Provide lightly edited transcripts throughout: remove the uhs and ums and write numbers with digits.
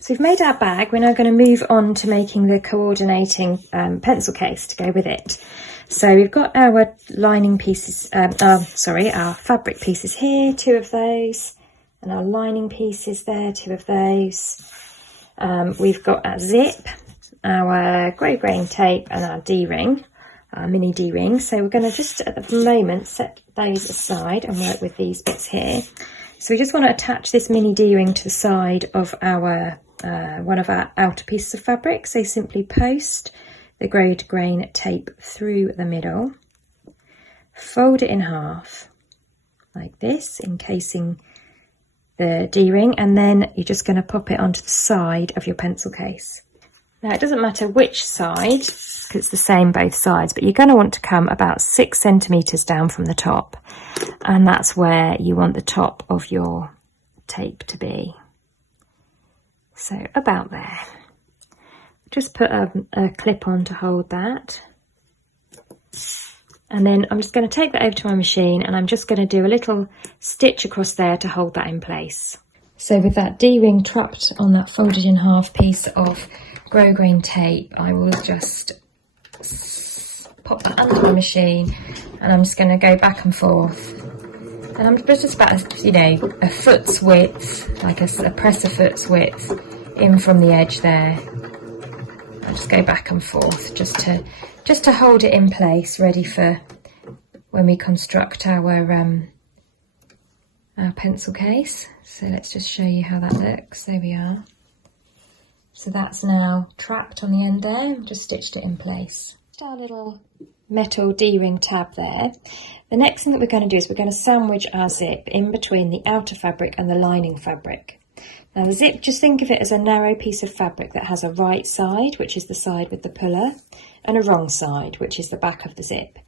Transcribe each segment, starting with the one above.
So we've made our bag. We're now going to move on to making the coordinating pencil case to go with it. So we've got our lining pieces, our fabric pieces here, 2 of those, and our lining pieces there, 2 of those. We've got our zip, our grey grain tape, and our D-ring, our mini D-ring. So we're going to just at the moment set those aside and work with these bits here. So we just want to attach this mini D-ring to the side of our one of our outer pieces of fabric. So simply post the grey grain tape through the middle, fold it in half like this, encasing the D-ring, and then you're just going to pop it onto the side of your pencil case. Now it doesn't matter which side, because it's the same both sides, but you're going to want to come about 6 centimetres down from the top, and that's where you want the top of your tape to be. So about there. Just put a clip on to hold that. And then I'm just going to take that over to my machine, and I'm just going to do a little stitch across there to hold that in place. So with that D-ring trapped on that folded in half piece of grosgrain tape, I will just pop that under my machine, and I'm just going to go back and forth. And I'm just about, you know, a foot's width, like a presser foot's width in from the edge there. I'll just go back and forth just to hold it in place, ready for when we construct our pencil case. So let's just show you how that looks. There we are. So that's now trapped on the end there. Just stitched it in place. Just our little metal D-ring tab there. The next thing that we're going to do is we're going to sandwich our zip in between the outer fabric and the lining fabric. Now the zip, just think of it as a narrow piece of fabric that has a right side, which is the side with the puller, and a wrong side, which is the back of the zip.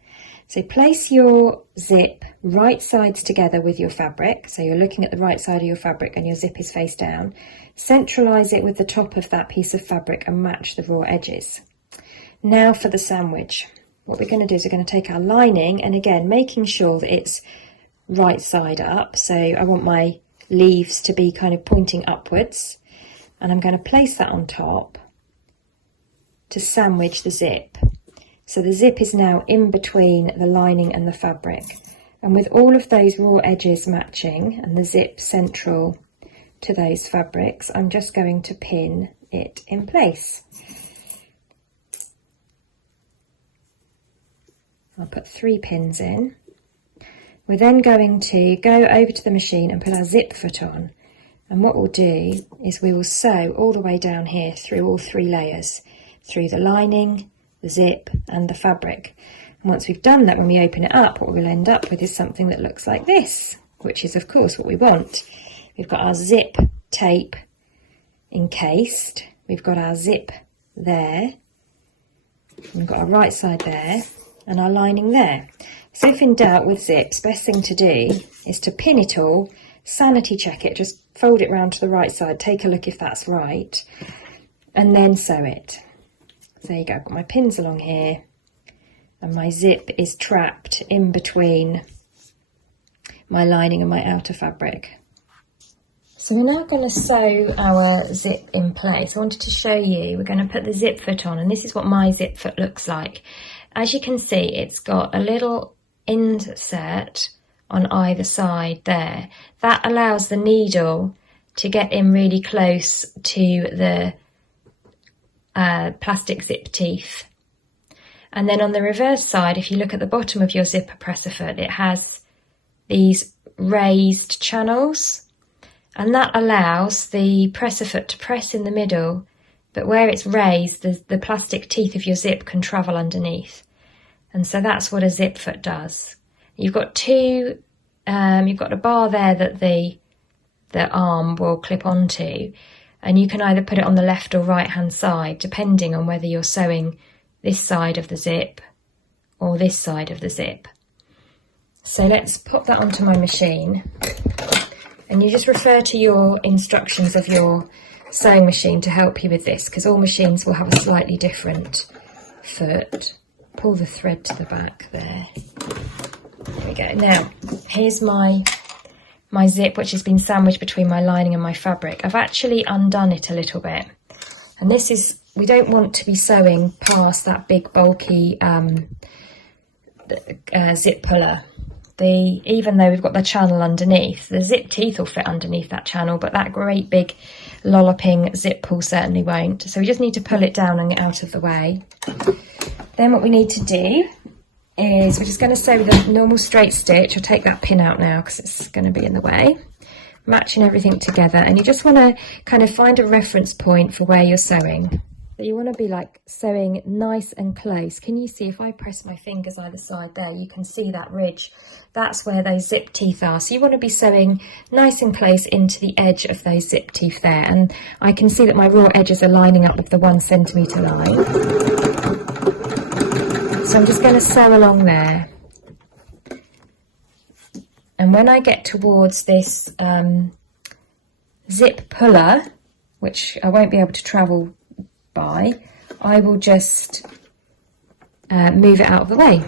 So place your zip right sides together with your fabric. So you're looking at the right side of your fabric and your zip is face down. Centralise it with the top of that piece of fabric and match the raw edges. Now for the sandwich. What we're going to do is we're going to take our lining, and again making sure that it's right side up. So I want my leaves to be kind of pointing upwards, and I'm going to place that on top to sandwich the zip. So the zip is now in between the lining and the fabric, and with all of those raw edges matching and the zip central to those fabrics, I'm just going to pin it in place. I'll put 3 pins in. We're then going to go over to the machine and put our zip foot on, and what we'll do is we will sew all the way down here through all 3 layers, through the lining, the zip and the fabric. And once we've done that, when we open it up, what we'll end up with is something that looks like this, which is of course what we want. We've got our zip tape encased, we've got our zip there, we've got our right side there and our lining there. So if in doubt with zips, best thing to do is to pin it all, sanity check it, just fold it round to the right side, take a look if that's right, and then sew it. So there you go, I've got my pins along here and my zip is trapped in between my lining and my outer fabric. So we're now going to sew our zip in place. I wanted to show you, we're going to put the zip foot on, and this is what my zip foot looks like. As you can see, it's got a little insert on either side there. That allows the needle to get in really close to the plastic zip teeth. And then on the reverse side, if you look at the bottom of your zipper presser foot, it has these raised channels, and that allows the presser foot to press in the middle, but where it's raised, the plastic teeth of your zip can travel underneath. And so that's what a zip foot does. You've got you've got a bar there that the arm will clip onto, and you can either put it on the left or right hand side, depending on whether you're sewing this side of the zip or this side of the zip. So let's pop that onto my machine, and you just refer to your instructions of your sewing machine to help you with this, because all machines will have a slightly different foot. Pull the thread to the back there. There we go. Now here's my my zip, which has been sandwiched between my lining and my fabric, I've actually undone it a little bit. And this is, we don't want to be sewing past that big bulky zip puller. Even though we've got the channel underneath, the zip teeth will fit underneath that channel, but that great big lolloping zip pull certainly won't. So we just need to pull it down and get out of the way. Then what we need to do is we're just going to sew with a normal straight stitch. I'll take that pin out now because it's going to be in the way. Matching everything together, and you just want to kind of find a reference point for where you're sewing. So you want to be like sewing nice and close. Can you see if I press my fingers either side there, you can see that ridge. That's where those zip teeth are. So you want to be sewing nice and close into the edge of those zip teeth there. And I can see that my raw edges are lining up with the 1 centimetre line. So I'm just going to sew along there. And when I get towards this zip puller, which I won't be able to travel by, I will just move it out of the way.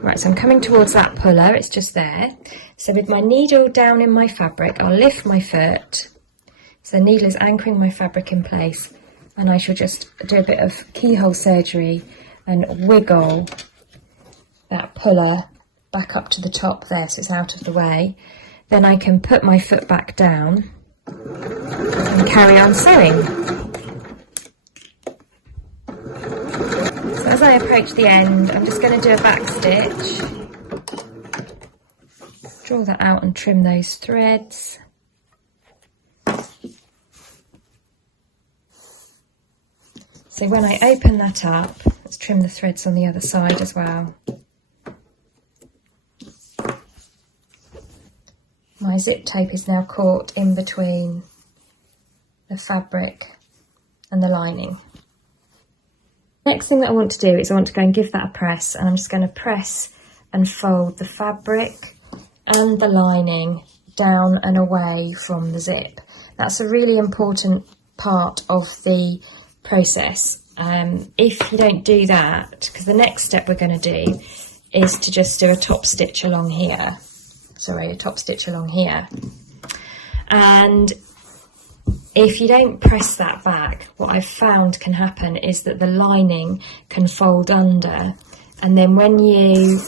Right, so I'm coming towards that puller, it's just there. So with my needle down in my fabric, I'll lift my foot. So the needle is anchoring my fabric in place, and I shall just do a bit of keyhole surgery and wiggle that puller back up to the top there so it's out of the way. Then I can put my foot back down and carry on sewing. So as I approach the end, I'm just going to do a back stitch, draw that out and trim those threads. So when I open that up, let's trim the threads on the other side as well. My zip tape is now caught in between the fabric and the lining. Next thing that I want to do is I want to go and give that a press, and I'm just going to press and fold the fabric and the lining down and away from the zip. That's a really important part of the process. If you don't do that, because the next step we're going to do is to just do a top stitch along here. Sorry, a top stitch along here. And if you don't press that back, what I've found can happen is that the lining can fold under, and then when you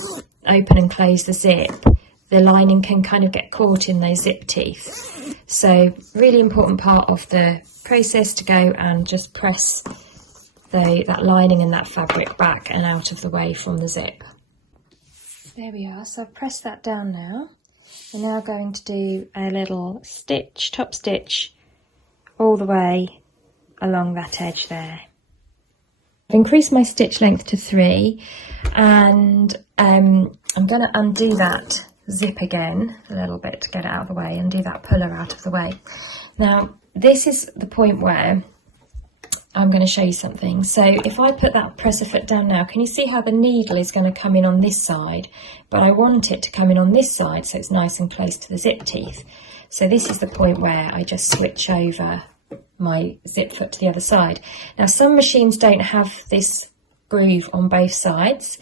open and close the zip, the lining can kind of get caught in those zip teeth. So really important part of the process to go and just press that lining and that fabric back and out of the way from the zip. There we are, so I've pressed that down now. We're now going to do a little stitch, top stitch, all the way along that edge there. I've increased my stitch length to 3, and I'm going to undo that zip again a little bit to get it out of the way, and do that puller out of the way. Now this is the point where I'm going to show you something. So if I put that presser foot down now, can you see how the needle is going to come in on this side, but I want it to come in on this side so it's nice and close to the zip teeth. So this is the point where I just switch over my zip foot to the other side. Now some machines don't have this groove on both sides,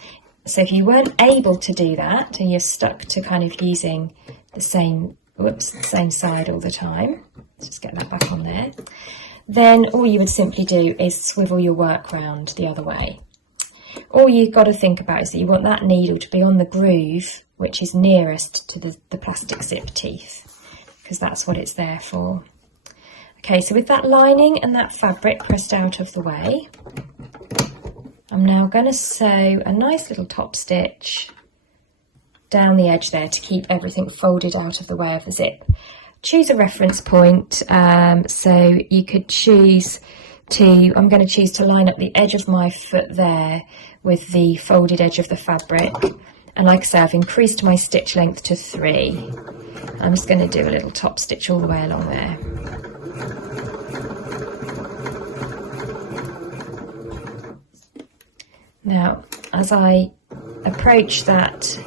so if you weren't able to do that and you're stuck to kind of using the same side all the time, let's just get that back on there, then all you would simply do is swivel your work round the other way. All you've got to think about is that you want that needle to be on the groove which is nearest to the plastic zip teeth, because that's what it's there for. Okay, so with that lining and that fabric pressed out of the way, I'm now going to sew a nice little top stitch down the edge there to keep everything folded out of the way of the zip. Choose a reference point, so you could choose to, I'm going to choose to line up the edge of my foot there with the folded edge of the fabric, and like I say, I've increased my stitch length to 3. I'm just going to do a little top stitch all the way along there. Now as I approach that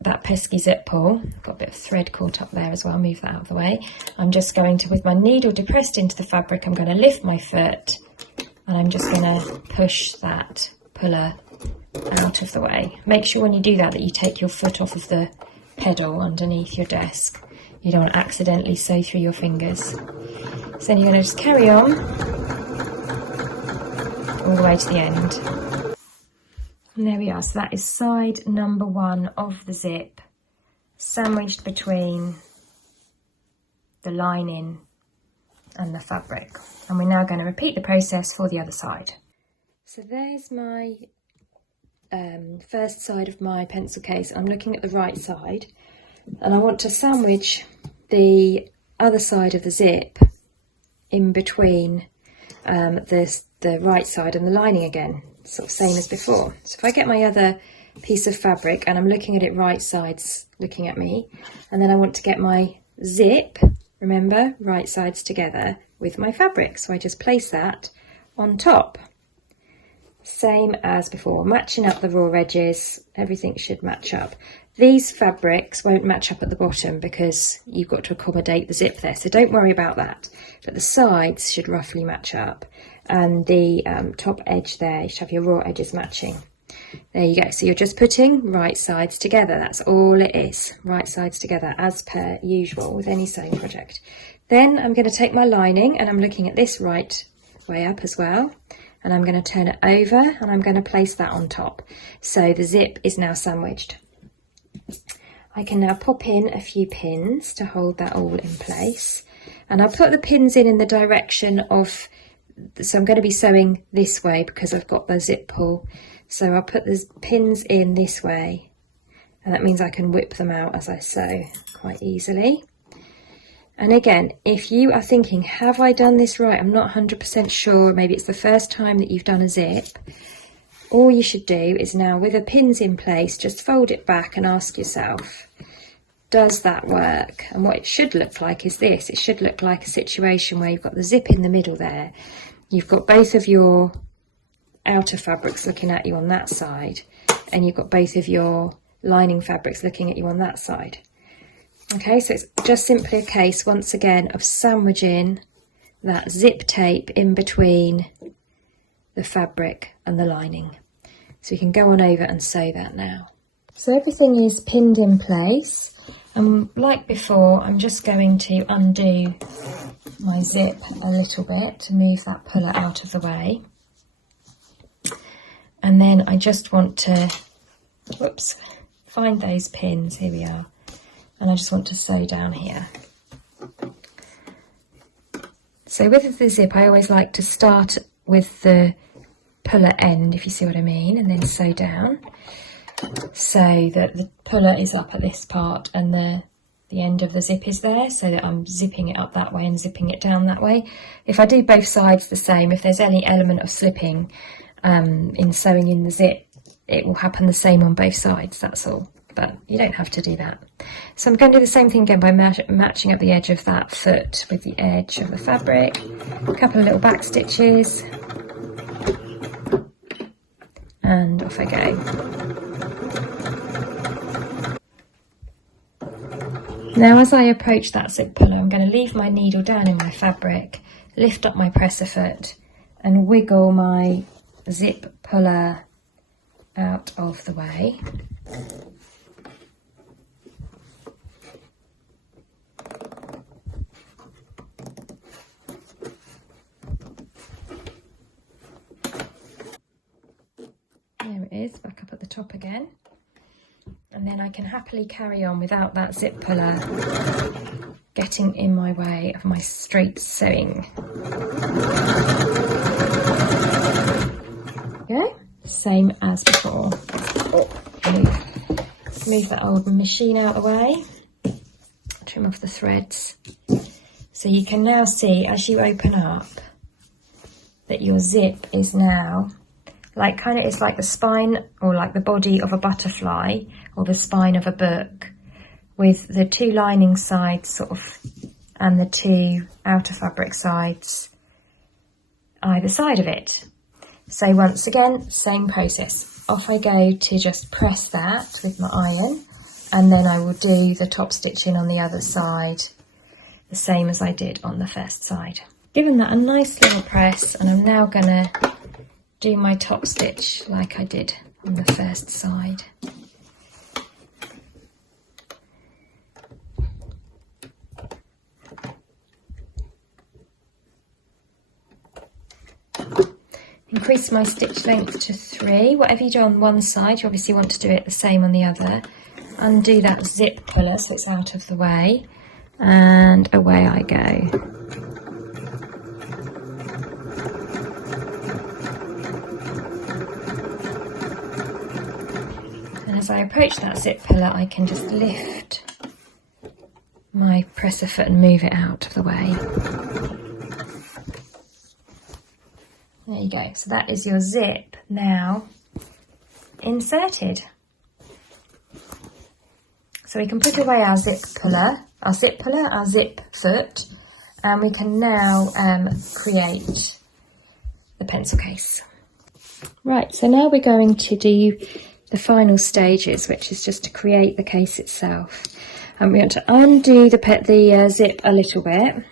that pesky zip pull, got a bit of thread caught up there as well, move that out of the way. I'm just going to, with my needle depressed into the fabric, I'm going to lift my foot and I'm just going to push that puller out of the way. Make sure when you do that that you take your foot off of the pedal underneath your desk. You don't want to accidentally sew through your fingers. So then you're going to just carry on all the way to the end. And there we are. So that is side number 1 of the zip, sandwiched between the lining and the fabric. And we're now going to repeat the process for the other side. So there's my first side of my pencil case. I'm looking at the right side, and I want to sandwich the other side of the zip in between the right side and the lining again, sort of same as before. So if I get my other piece of fabric and I'm looking at it right sides looking at me, and then I want to get my zip, remember, right sides together with my fabric, so I just place that on top. Same as before, matching up the raw edges, everything should match up. These fabrics won't match up at the bottom because you've got to accommodate the zip there, so don't worry about that. But the sides should roughly match up, and the top edge there, you should have your raw edges matching. There you go, so you're just putting right sides together, that's all it is, right sides together as per usual with any sewing project. Then I'm going to take my lining, and I'm looking at this right way up as well, and I'm going to turn it over and I'm going to place that on top. So the zip is now sandwiched. I can now pop in a few pins to hold that all in place, and I'll put the pins in the direction of, so I'm going to be sewing this way because I've got the zip pull, so I'll put the pins in this way, and that means I can whip them out as I sew quite easily. And again, if you are thinking, have I done this right? I'm not 100% sure, maybe it's the first time that you've done a zip. All you should do is now, with the pins in place, just fold it back and ask yourself, does that work? And what it should look like is this. It should look like a situation where you've got the zip in the middle there. You've got both of your outer fabrics looking at you on that side, and you've got both of your lining fabrics looking at you on that side. Okay, so it's just simply a case, once again, of sandwiching that zip tape in between the fabric and the lining. So we can go on over and sew that now. So everything is pinned in place, and like before, I'm just going to undo my zip a little bit to move that puller out of the way. And then I just want to, whoops, find those pins, here we are. And I just want to sew down here. So with the zip, I always like to start with the puller end, if you see what I mean, and then sew down so that the puller is up at this part and the end of the zip is there, so that I'm zipping it up that way and zipping it down that way. If I do both sides the same, if there's any element of slipping in sewing in the zip, it will happen the same on both sides, that's all. But you don't have to do that. So I'm going to do the same thing again by matching up the edge of that foot with the edge of the fabric, a couple of little back stitches, and off I go. Now as I approach that zip puller, I'm going to leave my needle down in my fabric, lift up my presser foot and wiggle my zip puller out of the way. There it is, back up at the top again. And then I can happily carry on without that zip puller getting in my way of my straight sewing. Go, same as before. Move that old machine out of the way, trim off the threads. So you can now see as you open up that your zip is now like it's like the spine or like the body of a butterfly or the spine of a book, with the two lining sides sort of and the two outer fabric sides either side of it. So once again, same process. Off I go to just press that with my iron, and then I will do the top stitching on the other side the same as I did on the first side. Given that a nice little press, and I'm now going to do my top stitch like I did on the first side. Increase my stitch length to 3. Whatever you do on one side, you obviously want to do it the same on the other. Undo that zip puller so it's out of the way, and away I go. And as I approach that zip puller, I can just lift my presser foot and move it out of the way. There you go. So that is your zip now inserted. So we can put away our zip foot, and we can now create the pencil case. Right, so now we're going to do the final stages, which is just to create the case itself. And we want to undo the zip a little bit,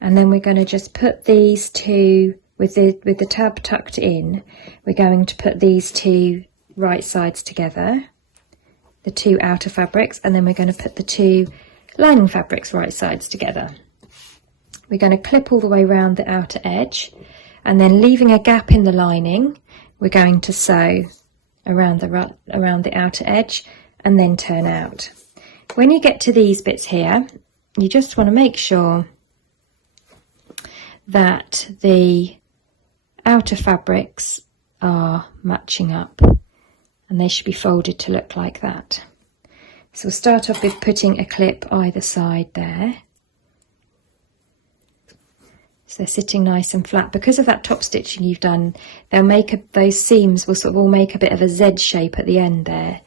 and then we're going to just put these two, with the tab tucked in, we're going to put these two right sides together, the two outer fabrics, and then we're going to put the two lining fabrics right sides together. We're going to clip all the way around the outer edge, and then leaving a gap in the lining, we're going to sew around the outer edge and then turn out. When you get to these bits here, you just want to make sure that the outer fabrics are matching up, and they should be folded to look like that. So we'll start off with putting a clip either side there. So they're sitting nice and flat. Because of that top stitching you've done, they'll make those seams will sort of all make a bit of a Z shape at the end there.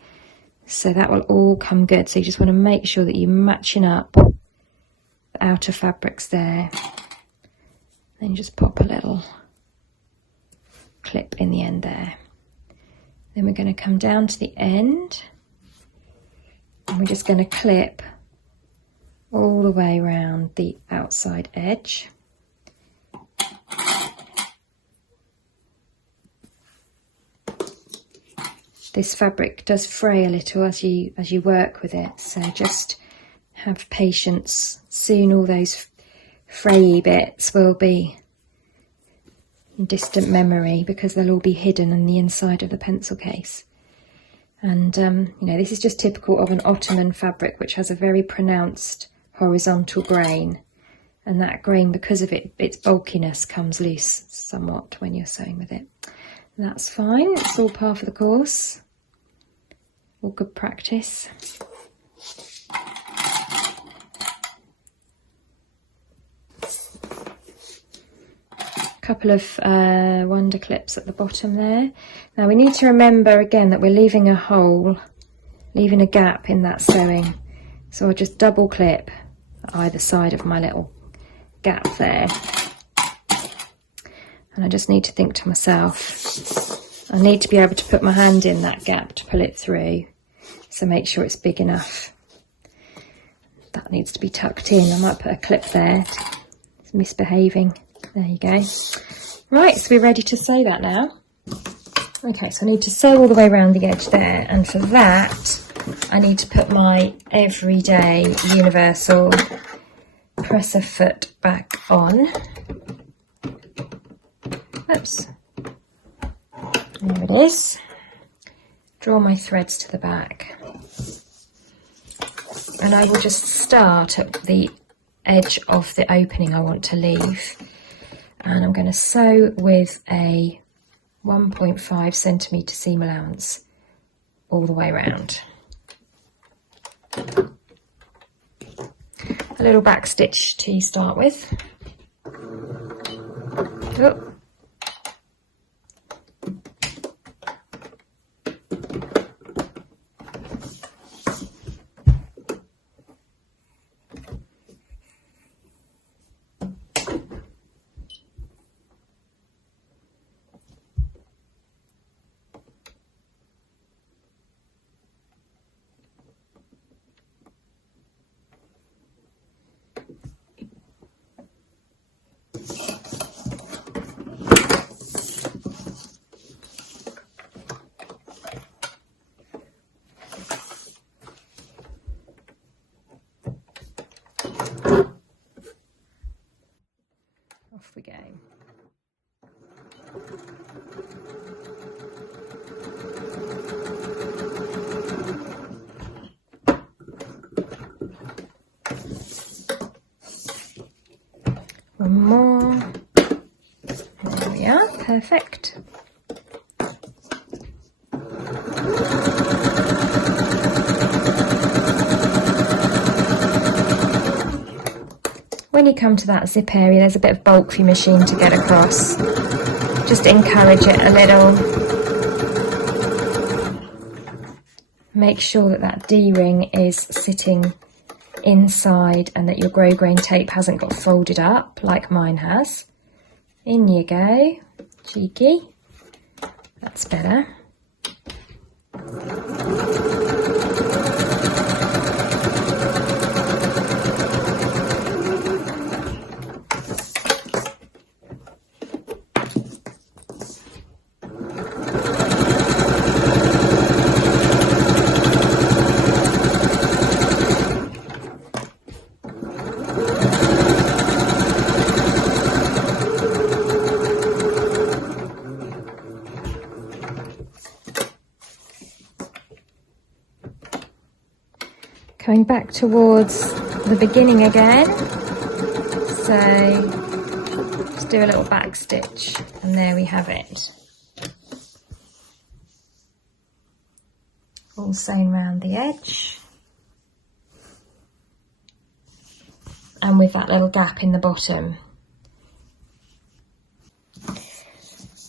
So that will all come good. So you just want to make sure that you're matching up the outer fabrics there. Then you just pop a little clip in the end there. Then we're going to come down to the end, and we're just going to clip all the way around the outside edge. This fabric does fray a little as you work with it, so just have patience. Soon all those frayy bits will be in distant memory, because they'll all be hidden in the inside of the pencil case. And you know, this is just typical of an Ottoman fabric, which has a very pronounced horizontal grain, and that grain, because of its bulkiness, comes loose somewhat when you're sewing with it. And that's fine, it's all part of the course, all good practice. Couple of wonder clips at the bottom there. Now we need to remember again that we're leaving a hole, leaving a gap in that sewing. So I'll just double clip either side of my little gap there. And I just need to think to myself, I need to be able to put my hand in that gap to pull it through. So make sure it's big enough. That needs to be tucked in. I might put a clip there. It's misbehaving. There you go. Right, so we're ready to sew that now. Okay, so I need to sew all the way around the edge there, and for that I need to put my everyday universal presser foot back on. Oops. There it is. Draw my threads to the back. And I will just start at the edge of the opening I want to leave. And I'm going to sew with a 1.5 centimetre seam allowance all the way around. A little back stitch to start with. Oh. Off we go. One more. There we are, perfect. When you come to that zip area, there's a bit of bulk for your machine to get across. Just encourage it a little. Make sure that that D-ring is sitting inside and that your grosgrain tape hasn't got folded up like mine has. In you go, cheeky. That's better. Going back towards the beginning again, so just do a little back stitch and there we have it. All sewn around the edge and with that little gap in the bottom.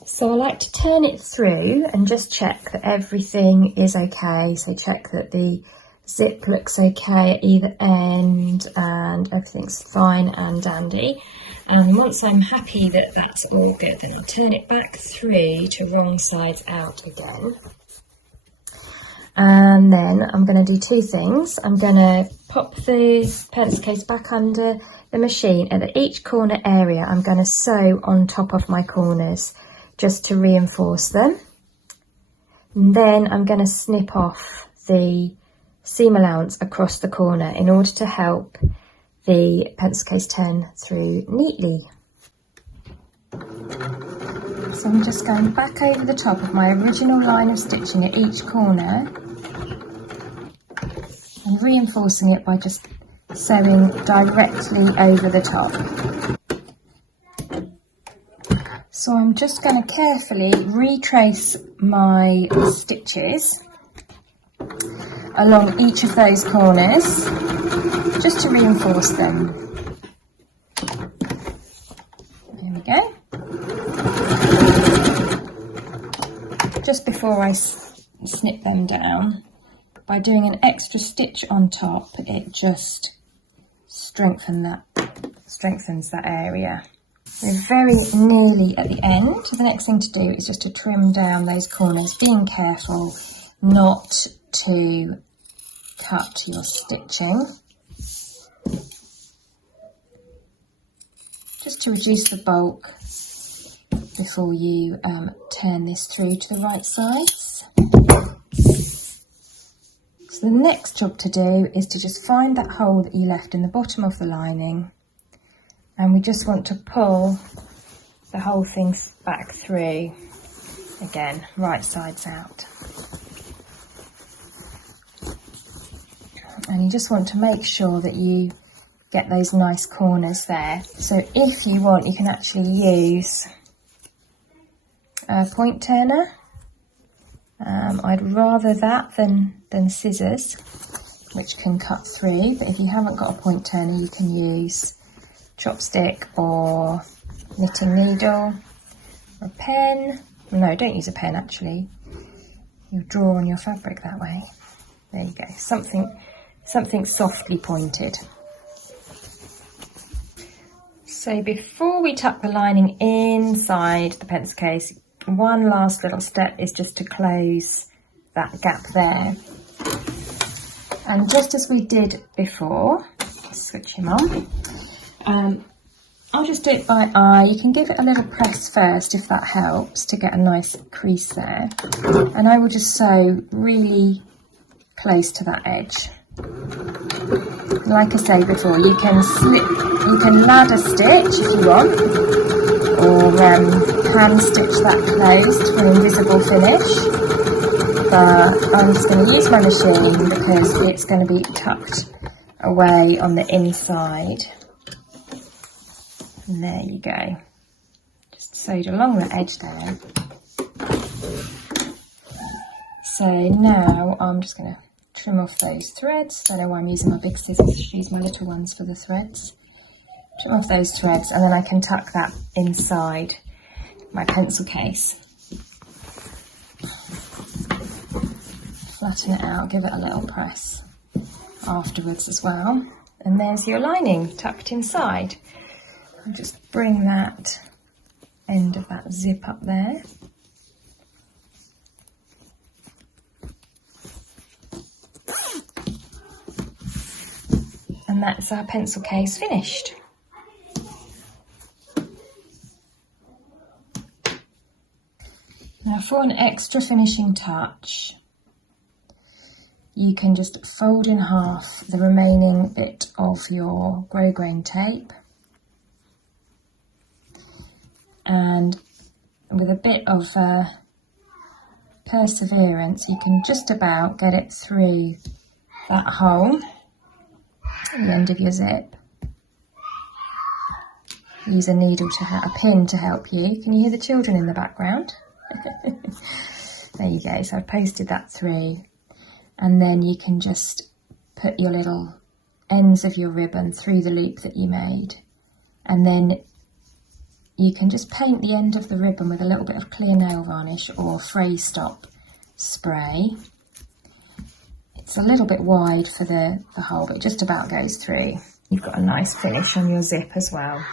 So I like to turn it through and just check that everything is okay. So check that the zip looks okay at either end and everything's fine and dandy. And once I'm happy that that's all good, then I'll turn it back through to wrong sides out again. And then I'm going to do two things. I'm going to pop the pencil case back under the machine, and at each corner area I'm going to sew on top of my corners just to reinforce them. And then I'm going to snip off the seam allowance across the corner in order to help the pencil case turn through neatly. So I'm just going back over the top of my original line of stitching at each corner and reinforcing it by just sewing directly over the top. So I'm just going to carefully retrace my stitches along each of those corners just to reinforce them. There we go. Just before I snip them down, by doing an extra stitch on top, it just strengthens that area. We're very nearly at the end. The next thing to do is just to trim down those corners, being careful not to cut your stitching, just to reduce the bulk before you turn this through to the right sides. So the next job to do is to just find that hole that you left in the bottom of the lining, and we just want to pull the whole thing back through again, right sides out. And you just want to make sure that you get those nice corners there. So if you want, you can actually use a point turner. I'd rather that than scissors, which can cut through. But if you haven't got a point turner, you can use chopstick or knitting needle or a pen. No, don't use a pen actually. You draw on your fabric that way. There you go. Something softly pointed. So before we tuck the lining inside the pencil case, one last little step is just to close that gap there. And just as we did before, switch him on, I'll just do it by eye. You can give it a little press first if that helps to get a nice crease there. And I will just sew really close to that edge. Like I say before, you can ladder stitch if you want, or hand stitch that closed for an invisible finish. But I'm just going to use my machine because it's going to be tucked away on the inside. And there you go. Just sewed along the edge there. So now I'm just going to trim off those threads. I don't know why I'm using my big scissors, I should use my little ones for the threads. Trim off those threads and then I can tuck that inside my pencil case. Flatten it out, give it a little press afterwards as well. And there's your lining tucked inside. I'll just bring that end of that zip up there. And that's our pencil case finished. Now for an extra finishing touch, you can just fold in half the remaining bit of your grosgrain tape, and with a bit of perseverance you can just about get it through that hole at the end of your zip. Use a needle a pin to help you. Can you hear the children in the background? There you go, so I've posted that through. And then you can just put your little ends of your ribbon through the loop that you made. And then you can just paint the end of the ribbon with a little bit of clear nail varnish or Phrase Stop spray. It's a little bit wide for the hole, but it just about goes through. You've got a nice finish on your zip as well.